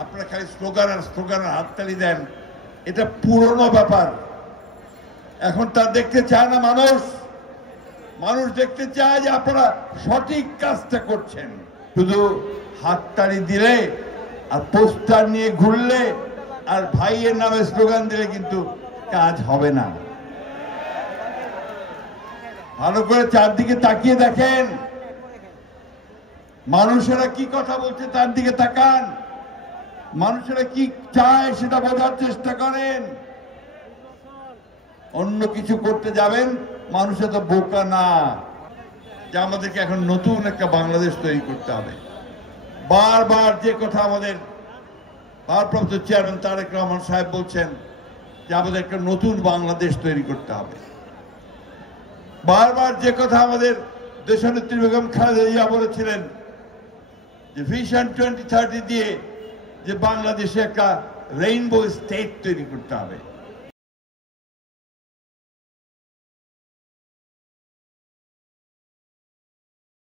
আপনারা খালি স্লোগান আর হাততালি দেন, এটা পুরনো ব্যাপার। এখন তা দেখতে চায় না মানুষ দেখতে চায় যে আপনারা সঠিক কাজটা করছেন। শুধু হাততালি দিলে আর পোস্টার নিয়ে ঘুরলে আর ভাইয়ের নামে স্লোগান দিলে কিন্তু কাজ হবে না। ভালো করে চারদিকে তাকিয়ে দেখেন, মানুষেরা কি কথা বলছে তার দিকে তাকান, মানুষেরা কি চায় সেটা বোঝার চেষ্টা করেন। অন্য কিছু করতে যাবেন, মানুষের তো বোকা না যে আমাদেরকে এখন নতুন একটা বাংলাদেশ তৈরি করতে হবে। বারবার যে কথা আমাদের ভারপ্রাপ্ত চেয়ারম্যান তারেক রহমান সাহেব বলছেন যে আমাদের একটা নতুন বাংলাদেশ তৈরি করতে হবে। বারবার যে কথা আমাদের দেশনেত্রী বেগম খালেদা জিয়া বলেছিলেন যে ভিশন 2030 দিয়ে যে বাংলাদেশে একটা রেইনবো স্টেট তৈরি করতে হবে।